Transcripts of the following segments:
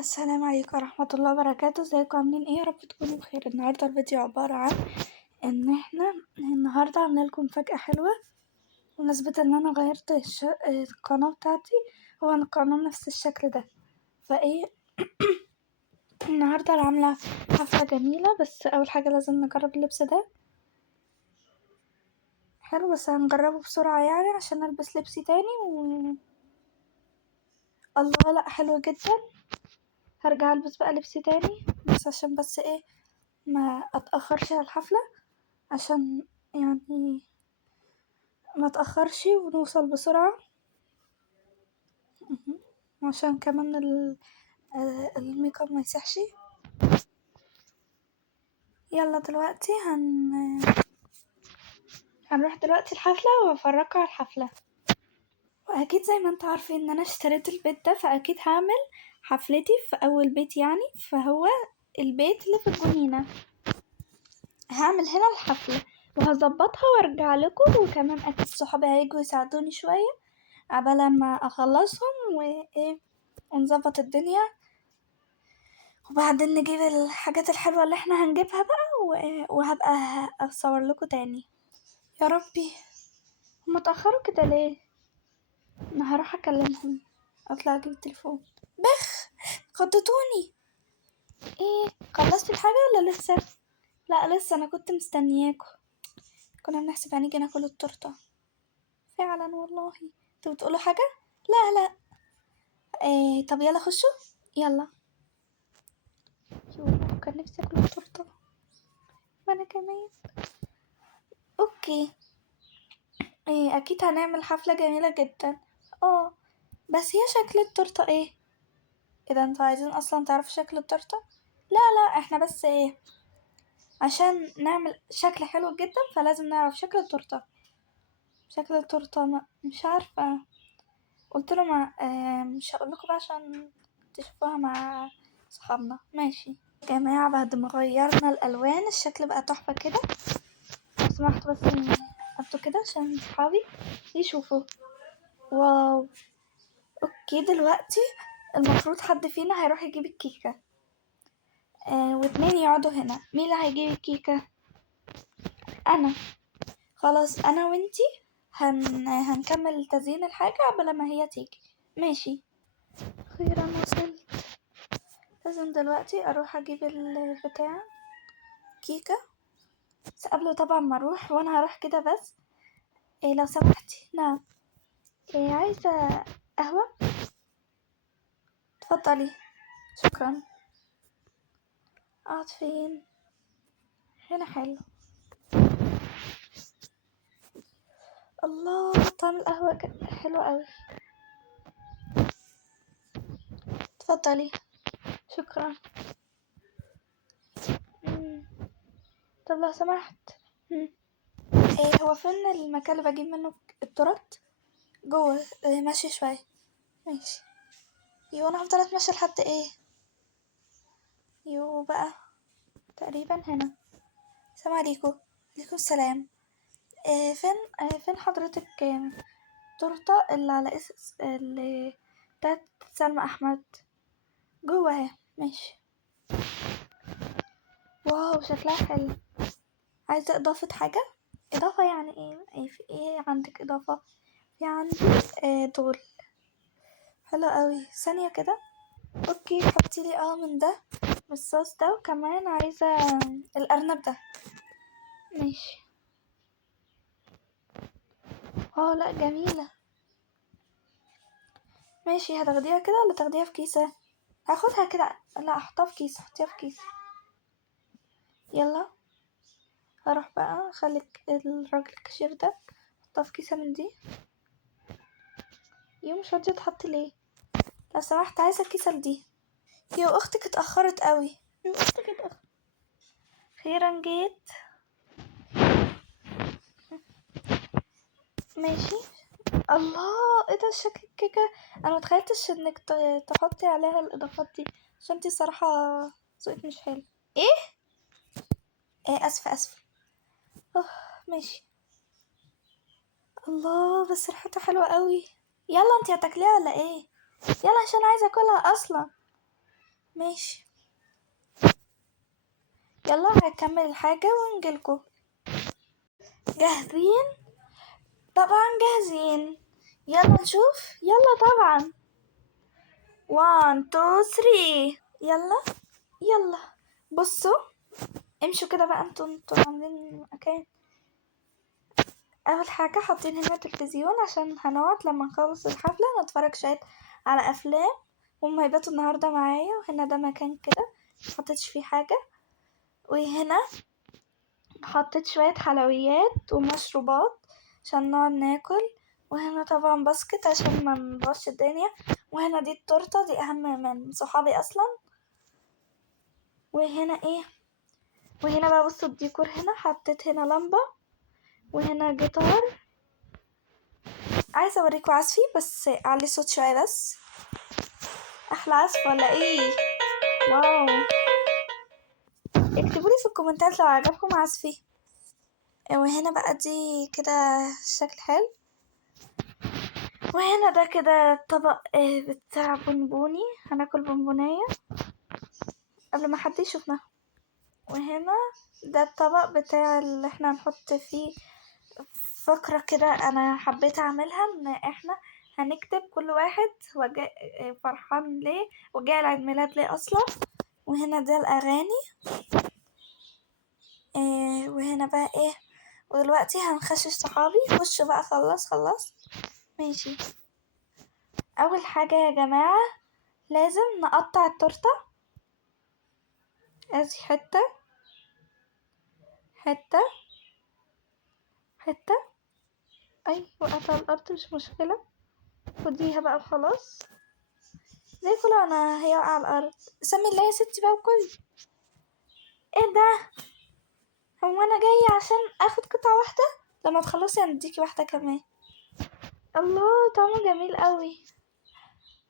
السلام عليكم ورحمة الله وبركاته. ازيكم عاملين ايه؟ يا رب تكونوا بخير. النهاردة الفيديو عبارة عن ان احنا النهاردة عاملة لكم مفاجأة حلوة بمناسبة ان انا غيرت القناة بتاعتي. هو القناة نفس الشكل ده فايه النهاردة انا عاملة حفلة جميلة، بس اول حاجة لازم نجرب اللبس ده. حلو بس هنجربه بسرعة يعني عشان البس لبسي تاني الله لا حلو جدا. هرجع البس بقى لبسي تاني بس عشان بس ايه ما اتأخرش على الحفلة، عشان يعني ما تأخرش ونوصل بسرعة. عشان كمان الميك اب ما يسحش. يلا دلوقتي هنروح دلوقتي الحفلة وهفرجكم على الحفلة. واكيد زي ما انتوا عارفين ان انا اشتريت البيت ده، فاكيد هعمل حفلتي في اول بيت يعني، فهو البيت اللي في الجنينة. هعمل هنا الحفلة وهظبطها وارجع لكم، وكمان اكيد صحابي هيجوا يساعدوني شوية عبال ما اخلصهم وايه ونظبط الدنيا، وبعدين نجيب الحاجات الحلوة اللي احنا هنجيبها بقى وهبقى اصور لكم تاني. يا ربي هم اتأخروا كده ليه؟ انا هروح اكلمهم، اطلع اجيب التليفون. بخ خضتوني. ايه خلصتي الحاجة ولا لسه؟ لا لسه، انا كنت مستنياكم. كنا بنحسب هنيجي ناكل التورتة فعلا والله. انتوا بتقولوا حاجة؟ لا لا. ايه طب يلا خشوا يلا. يوه كان نفسي اكل التورتة وانا كمان. اوكي. ايه اكيد هنعمل حفلة جميلة جدا. اه بس هي شكل التورتة ايه؟ اذا انتوا عايزين اصلا تعرفوا شكل التورتة؟ لا لا احنا بس ايه عشان نعمل شكل حلو جدا فلازم نعرف شكل التورتة. شكل التورتة مش عارفة. قلت له ما مش هقول لكم بقى عشان تشوفوها مع صحابنا. ماشي يا جماعة، بعد ما غيرنا الالوان الشكل بقى تحفة كده. لو سمحتوا بس حطوا كده عشان صحابي يشوفوا. واو. اوكي دلوقتي المفروض حد فينا هيروح يجيب الكيكة، واتنين يقعدوا هنا. مين اللي هيجيب الكيكة؟ انا. خلاص انا وانتي هنكمل تزيين الحاجة قبل ما هي تيجي. ماشي. خيرا وصلت. لازم دلوقتي اروح اجيب البتاع كيكة، بس قبل طبعا ما اروح وانا هروح كده بس إيه لو سمحتي. نعم. إيه عايزة قهوة؟ اتفضلي. شكرا. اقعد فين؟ هنا حلو. الله طعم القهوة حلو قوي. اتفضلي. شكرا. طب لو سمحت. ايه هو فين المكان اللي بجيب منه التورت؟ جوه. إيه ماشي شوية. ماشي. يو انا هفضل اتمشى لحد ايه؟ يو بقى تقريبا هنا. السلام عليكم. عليكم السلام. إيه فين حضرتك؟ تورتة اللي على اساس اللي بتاعت سلمى احمد جوه اهي. ماشي. واو شكلها حلو. عايزة اضافة حاجة؟ اضافة يعني ايه في ايه عندك اضافة؟ في عندي دول. حلو قوي. ثانية كده. اوكي حطيلي من ده بالصوص ده، وكمان عايزة الارنب ده. ماشي. لا جميلة. ماشي هتاخديها كده ولا تاخديها في كيسة؟ هاخدها كده. لا احطها في كيس. حطيها في كيس. يلا هروح بقى خليك الراجل الكاشير ده حطها في كيسة من دي. يو مش راضية تحط ليه؟ لو سمحت عايزة الكيسة دي. يو اختك اتأخرت قوي. يو اختك اتأخرت. خيرا جيت. ماشي. الله ايه ده شكل الكيكة. انا متخيلتش انك تحطي عليها الاضافات دي، عشان انتي صراحة ذوقك مش حلو. ايه اسفة. ماشي. الله بس ريحتها حلوة قوي. يلا انتي هتاكليها ولا ايه؟ يلا عشان عايزة اكلها اصلا. ماشي يلا هكمل الحاجة ونجيلكوا. جاهزين؟ طبعا جاهزين. يلا نشوف. يلا طبعا 1 2 3. يلا بصوا امشوا كده بقى. انتوا عاملين مكان. اول حاجة حاطين هنا تلفزيون عشان هنقعد لما نخلص الحفلة نتفرج شوية على افلام. هما هيباتوا النهاردة معايا. وهنا ده مكان كده محطتش فيه حاجة. وهنا حطيت شوية حلويات ومشروبات عشان نقعد ناكل. وهنا طبعا باسكت عشان ما نبوظش الدنيا. وهنا دي التورتة دي اهم من صحابي اصلا. وهنا وهنا بقى بصوا الديكور. هنا حطيت هنا لمبة وهنا جيتار. عايزة اوريكم عزفي بس اعلي صوت شوية بس. احلى عزف ولا ايه؟ واو. اكتبولي في الكومنتات لو عجبكم عزفي. وهنا بقى دي كده شكل حلو. وهنا ده كده طبق بتاع بونبوني. هناكل بونبونية قبل ما حد يشوفنا. وهنا ده الطبق بتاع اللي احنا هنحط فيه فقرة كده انا حبيت اعملها. ان احنا هنكتب كل واحد هو فرحان ليه وجاي العيد ميلاد ليه اصلا. وهنا ده الاغاني. وهنا بقى ودلوقتي هنخشش صحابي. خشوا بقى. خلص ماشي. اول حاجة يا جماعة لازم نقطع التورتة. ادي حتة اي وقعت على الارض مش مشكلة. خديها بقى وخلاص. زي كلها انا هي وقع على الارض. سمي الله يا ستي بقى وكلي. ايه ده؟ هو انا جاية عشان اخد قطعة واحدة؟ لما تخلصي هنديكي واحدة كمان. الله طعمه جميل قوي.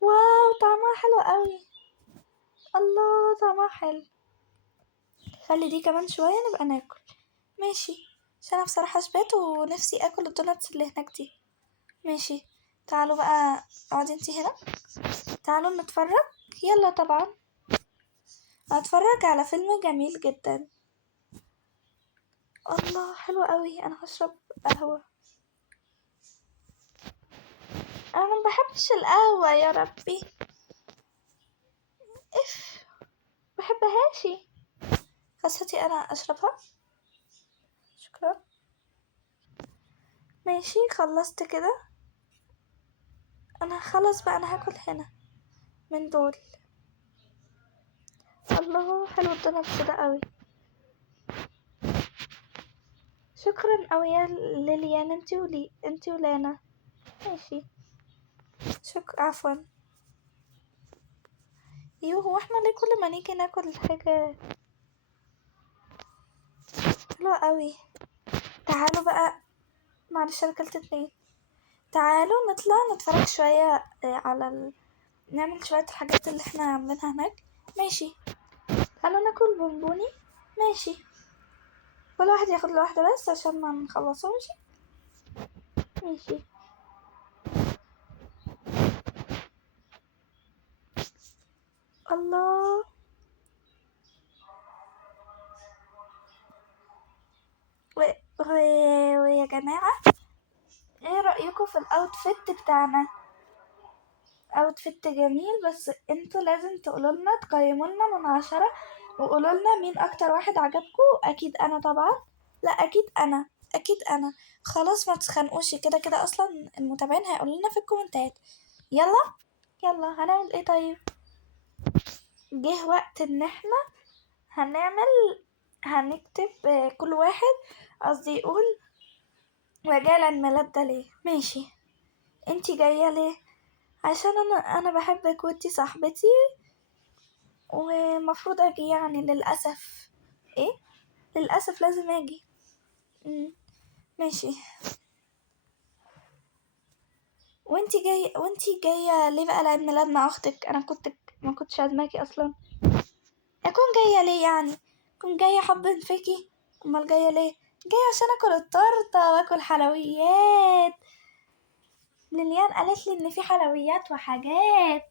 واو طعمها حلو قوي. الله طعمها حلو. خلي دي كمان شوية نبقى ناكل. ماشي عشان انا بصراحة شبعت ونفسي اكل الدوناتس اللي هناك دي. ماشي تعالوا بقى اقعدي انتي هنا. تعالوا نتفرج. يلا طبعا هتفرج على فيلم جميل جدا. الله حلو قوي. انا هشرب قهوة. انا ما بحبش القهوة يا ربي. اف بحبهاش. خاصتي انا اشربها. شكرا. ماشي خلصت كده. انا خلاص بقى انا هاكل هنا من دول. الله حلو الدوناتس ده قوي. شكرا قوي يا ليليان. انتي ولانا. ماشي عفوا. هو احنا ليه كل ما نيجي ناكل حاجة حلوة قوي؟ تعالوا بقى. معلش انا اكلت 2. تعالوا نطلع نتفرج شوية على نعمل شوية الحاجات اللي احنا عاملينها هناك. ماشي تعالوا ناكل بونبوني. ماشي كل واحد ياخد له واحدة بس عشان ما نخلصهمش. ماشي الله. ويا جماعة ايه رأيكم في الاوتفيت بتاعنا؟ اوتفيت جميل بس انتوا لازم تقولولنا تقيمولنا من 10 وقولولنا مين اكتر واحد عجبكم. اكيد انا طبعا. لا اكيد انا. خلاص ما تسخنقوش كده كده اصلا المتابعين هيقولولنا في الكومنتات. يلا هنعمل ايه طيب؟ جه وقت ان احنا هنكتب كل واحد قصدي يقول وجاء العيد ميلاد ده ليه. ماشي انتي جاية ليه؟ عشان انا بحبك وانتي صاحبتي ومفروض اجي يعني للأسف. للأسف لازم اجي. ماشي. وانتي جاية ليه بقى العيد ميلاد مع اختك؟ انا ما كنتش عازماكي اصلا. اكون جاية ليه يعني؟ اكون جاية حبا فيكي؟ امال جاية ليه؟ جاية عشان اكل التورتة واكل حلويات. ليليان قالت لي ان في حلويات وحاجات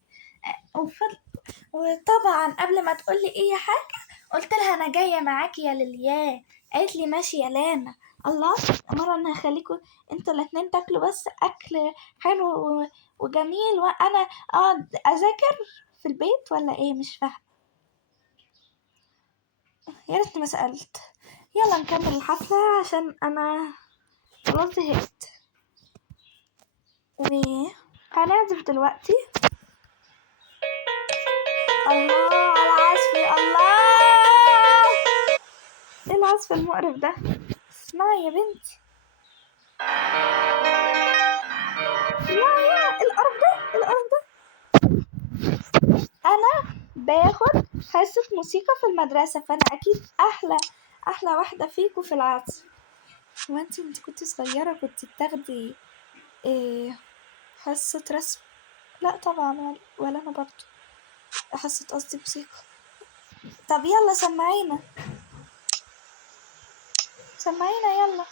وطبعا قبل ما تقولي اي حاجة قلت لها انا جاية معاكي يا ليليان، قالت لي ماشي يا لانا. الله، مرة انا هخليكوا انتوا الاتنين تاكلوا بس اكل حلو وجميل، وانا اقعد اذاكر في البيت ولا ايه؟ مش فاهمة. يا ريتني ما سألت. يلا نكمل الحفلة عشان انا خلاص زهقت. وهنعزف دلوقتي. الله على عزفي، الله، ايه العزف المقرف ده؟ اسمعي يا بنتي. لا، القرف ده، القرف ده. انا باخد حصة موسيقى في المدرسة، فانا اكيد احلى واحدة فيكم في العزف. وانت كنت صغيرة كنت بتاخدي إيه حصة رسم؟ لا طبعا، ولا انا برضو حصة، قصدي موسيقى. طب يلا سمعينا يلا.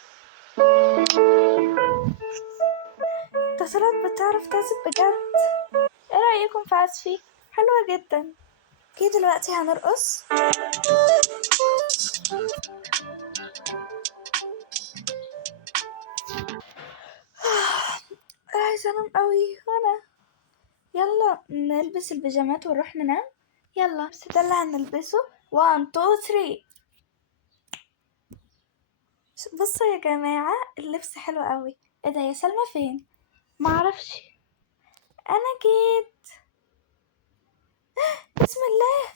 اتصالات بتعرف تعزف بجد. ايه رأيكم في عزفي؟ حلوة جدا. اوكي دلوقتي هنرقص. عايزة انام قوي وانا. يلا نلبس البيجامات ونروح ننام. يلا بس ده اللي هنلبسه. 1 2 3. بصوا يا جماعة اللبس حلو قوي. ايه ده؟ يا سلمى فين؟ معرفش. انا جيت. بسم الله.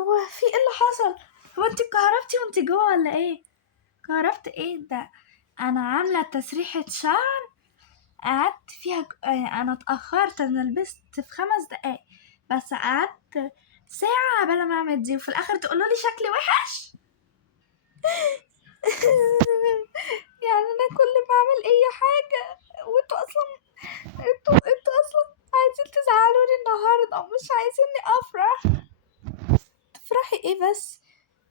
هو في ايه اللي حصل؟ هو انت اتكهربتي وانت جوه ولا ايه؟ كهربت ايه ده؟ انا عاملة تسريحة شعر قعدت فيها انا اتأخرت، انا لبست في 5 دقايق بس قعدت ساعة قبل ما اعمل دي، وفي الاخر تقولوا لي شكلي وحش. يعني انا كل ما اعمل اي حاجة وانتوا اصلا انتوا اصلا عايزين تزعلوني النهاردة، مش عايزيني افرح. تفرحي ايه بس؟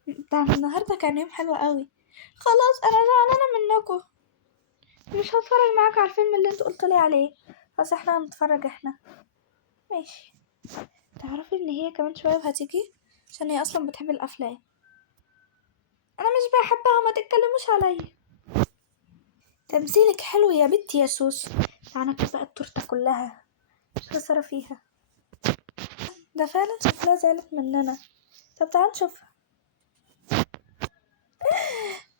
ده النهاردة كان يوم حلو قوي. خلاص انا زعلانة منكم، مش هتفرج معاكم على الفيلم اللي انتوا قلتولي عليه. بس احنا هنتفرج احنا. ماشي. تعرفي ان هي كمان شوية وهتيجي عشان هي اصلا بتحب الافلام. انا مش بحبها، ما تتكلموش عليا. تمثيلك حلو يا بنتي يا سوس. تعالى ناكل بقى التورته كلها، مش خساره فيها. ده فعلا شكلها زعلت مننا. طب تعال نشوفها.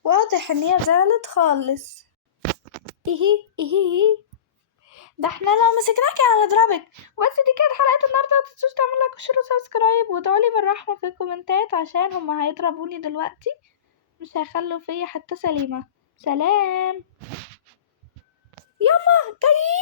واضح ان هي زعلت خالص. ايه ده احنا لو مسكناكي هنضربك. بس دي كانت حلقة النهاردة، متنسوش تعملوا لايك وشير وسبسكرايب وادعولي بالرحمة في الكومنتات عشان هما هيضربوني دلوقتي، مش هيخلوا فيا حتى سليمة. سلام. ياما جايين.